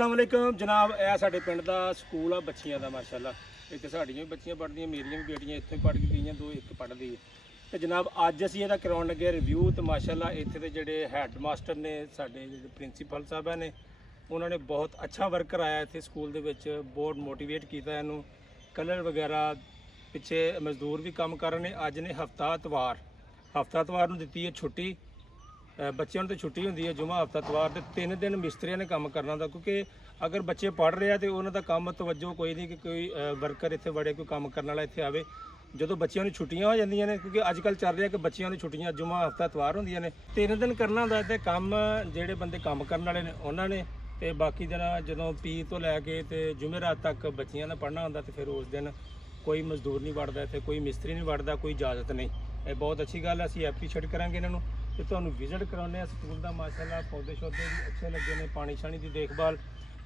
अस्सलाम वालेकुम जनाब। यह साढ़े पिंड का स्कूल आ बच्चियां का माशाअल्लाह। इतने साड़ियां भी बच्चियां पढ़दियां, मेरियां भी बेटियां इत्थों ही पढ़ के गई, दो एक पढ़दी है। तो जनाब अज असीं इहदा कराउण लगे रिव्यू। तो माशाअल्लाह इत्थे दे जिहड़े हैड मास्टर ने, साडे जिहड़े प्रिंसीपल साहब ने, उन्होंने बहुत अच्छा वर्क कराया इत्थे स्कूल दे विच, बहुत मोटिवेट किया इनू। कलर वगैरह पिछे मजदूर भी काम कर रहे हैं। अज ने हफ्ता इतवार नूं दित्ती है छुट्टी। बच्चों तो छुट्टी होंगी है जुम्मा हफ्ता इतवार, तो 3 दिन मिस्त्रियों ने काम करना था, क्योंकि अगर बच्चे पढ़ रहे हैं तो उन्होंने काम तवज्जो कोई नहीं कि कोई वर्कर इतने बड़े कोई काम करने वाला इतने आए। जो बच्चों की छुट्टियां हो जांदियां ने, क्योंकि अजकल चल रहा है कि बच्चों की छुट्टियां जुम्मा हफ्ता इतवार होंदियां ने, 3 दिन करना होंदा ते काम जिहड़े बंदे काम करने वाले ने उन्होंने, तो बाकी दिन जो पीर तो लैके तो जुमेरात तक बच्चियां ने पढ़ना होंदा, तो फिर उस दिन कोई मजदूर नहीं वड़दा इत्थे, कोई मिस्त्री नहीं वड़दा, कोई इजाजत नहीं। ये बहुत अच्छी गल है, असीं एप्रीशिएट करांगे इन्हों। तो तुहानूं विजिट कराने स्कूल का माशाअल्लाह, पौधे शौधे भी अच्छे लगे ने, पानी शानी की देखभाल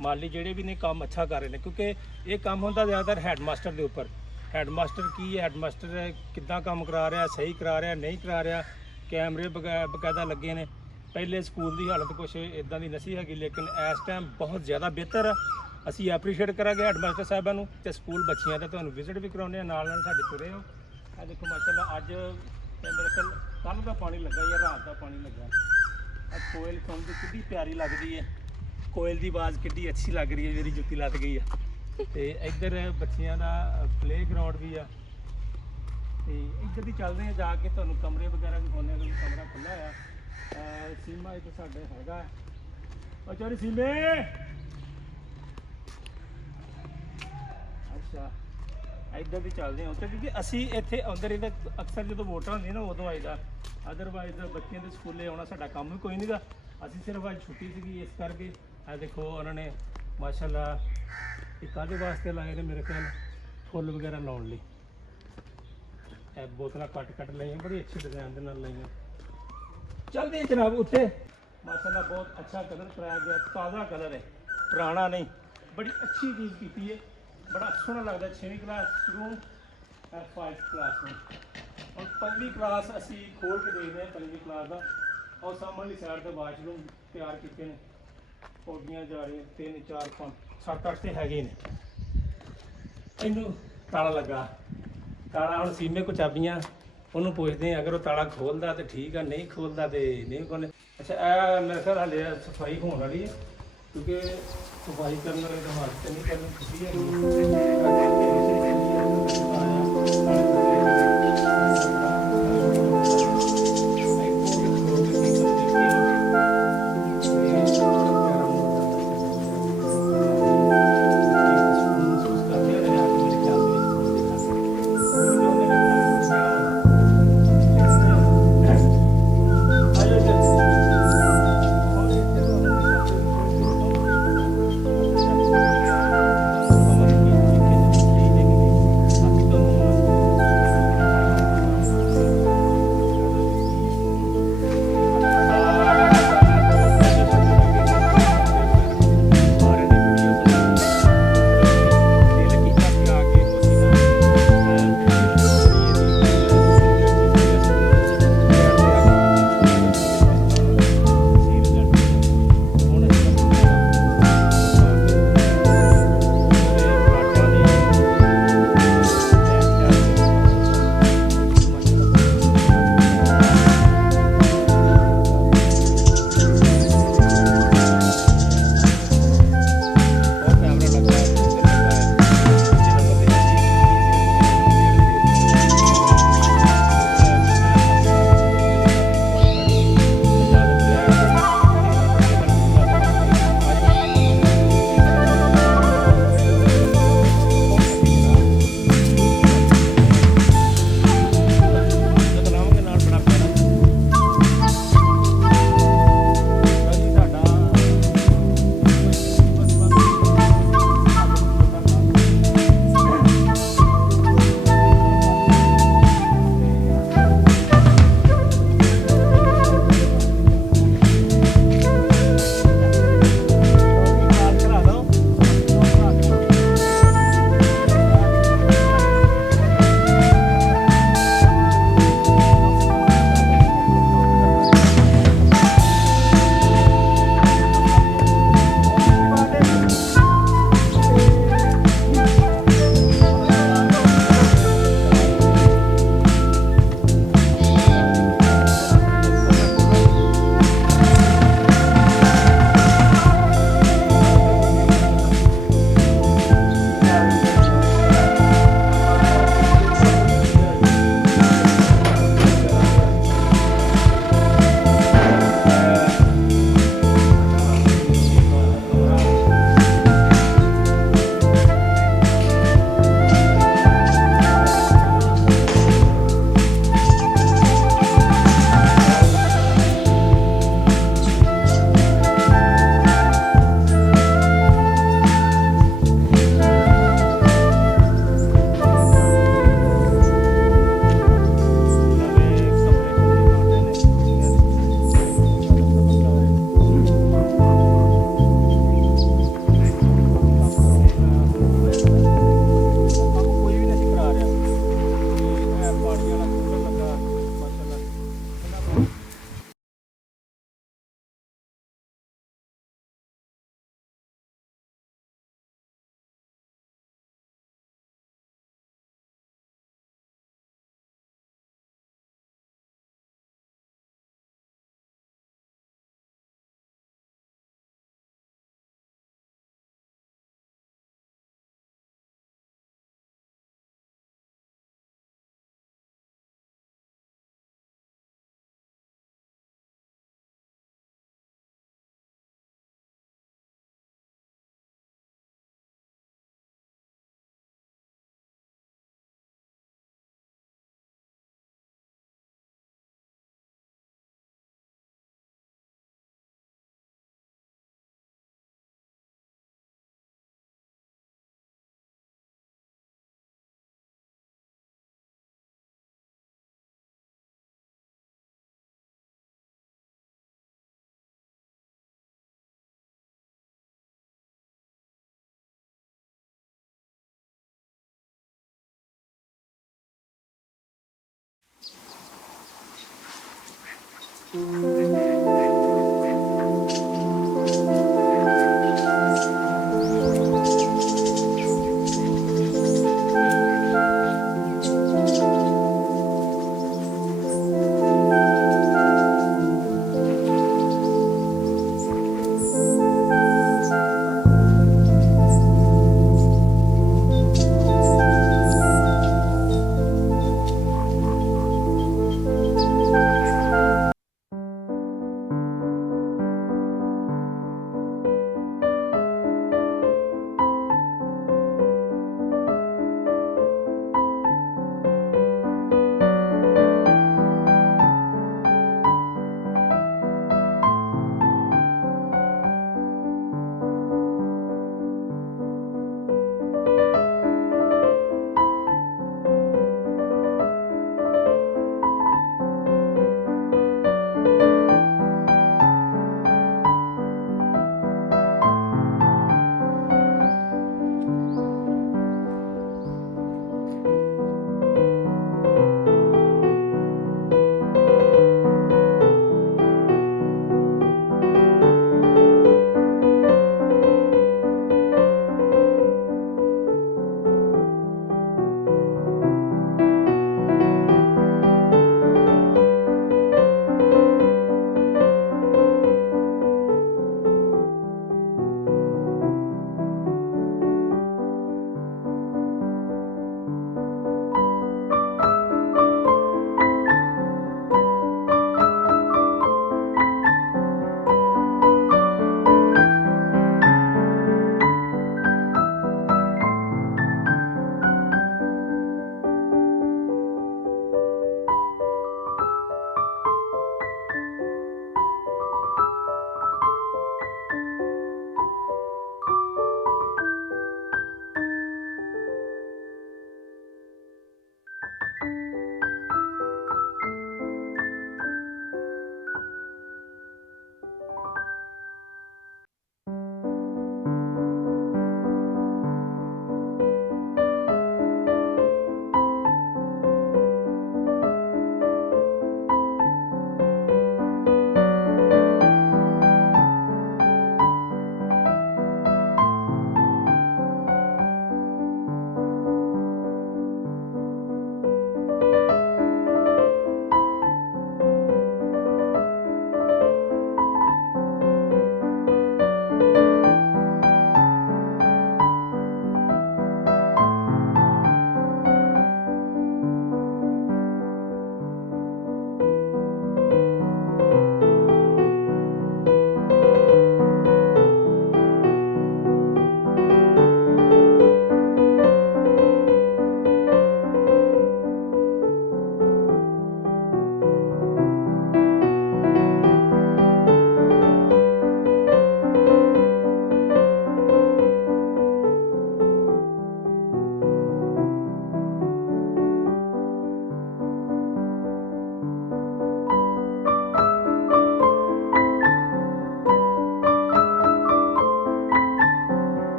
माली जिहड़े भी ने काम अच्छा कर रहे हैं, क्योंकि ये काम होंदा ज़्यादातर हैडमास्टर के उपर। हैडमास्टर की है, हैडमास्टर किद्दां काम करा रहा, सही करा रहा नहीं करा रहा, कैमरे बकायदा लगे ने। पहले स्कूल की हालत कुछ इदां दी नसी हैगी, लेकिन इस टाइम बहुत ज़्यादा बेहतर है। असीं एप्रीशिएट करांगे हैडमास्टर साहबां नूं ते स्कूल बच्चियां दा। तुहानूं विजिट भी कराउने नाल नाल साडे तुरे हो। आ देखो माशाअल्लाह अज मेरे कल का पानी लगा या रात का पानी लगा। अब कोयल सुन के कितनी प्यारी लगती है, कोयल की आवाज़ कितनी अच्छी लग रही है, मेरी जुत्ती लग गई है। तो इधर बच्चियां का प्ले ग्राउंड भी है। तो इधर ही चल रहे हैं जाके, तुहानूं कमरे वगैरह भी दिखाने, कमरा खुला है। सीमा इधर साडे हैगा और चोरी सीमे। अच्छा इधर भी चलते हैं उत्तर, क्योंकि असी इतने अंदर इधर अक्सर जो वोट होंगे ना उदों आईदा। अदरवाइज बच्चों के स्कूले आना साडा काम भी कोई नहीं गा। असी सिर्फ अज छुट्टी सी इस करके। आ देखो उन्होंने माशाअल्लाह एक काहदे वास्ते लाए ने, मेरे ख्याल फुल वगैरह लाने लई। बोतल कट लाइया, बड़ी अच्छी डिजाइन के नाल लाइया। चलते हैं जनाब उत्ते। माशाअल्लाह बहुत अच्छा कलर कराया गया, ताज़ा कलर है, पुराना नहीं। बड़ी अच्छी चीज़ की है, बड़ा सोहना लगता है। 6वीं क्लास रूम 5 क्लास में और 5वीं क्लास असी खोल के देखते हैं। 5वीं क्लास का और सामने साइड से वाशरूम तैयार किए हैं। पौड़ियाँ जा रही 3 4 5 7 8 तो है ने। इनू ताला लगा, ताला हम सीमे को चाबियाँ उन्होंने पूछते हैं, अगर वो ताला खोलता तो ठीक है, नहीं खोलता तो नहीं खोलने। अच्छा मेरे ख्याल हाले सफाई होने वाली है, क्योंकि सफाई करने वाले तो हाथ नहीं करनी छुट्टी है।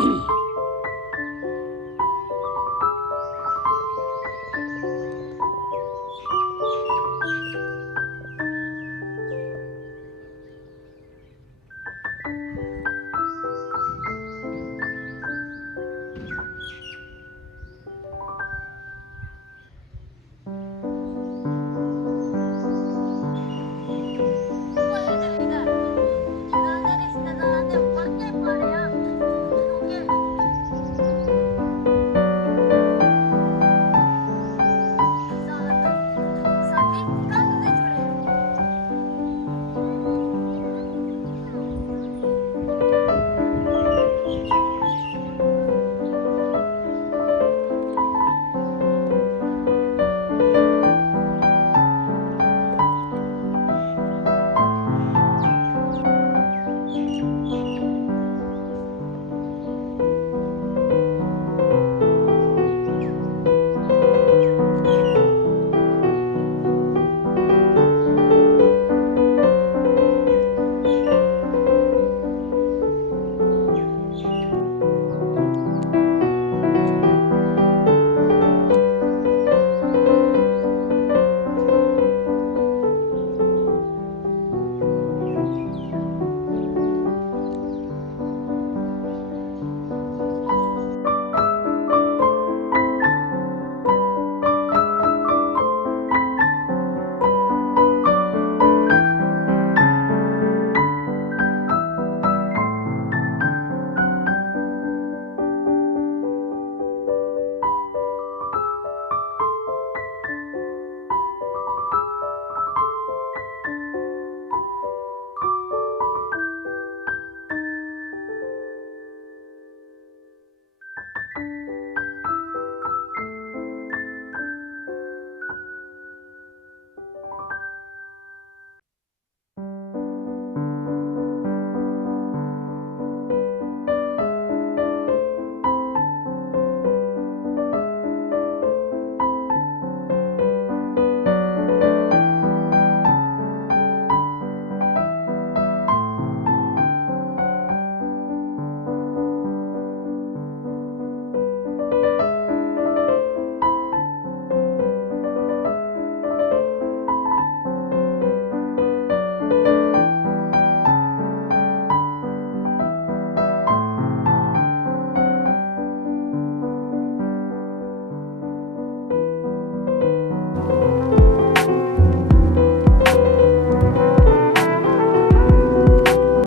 ਜੀ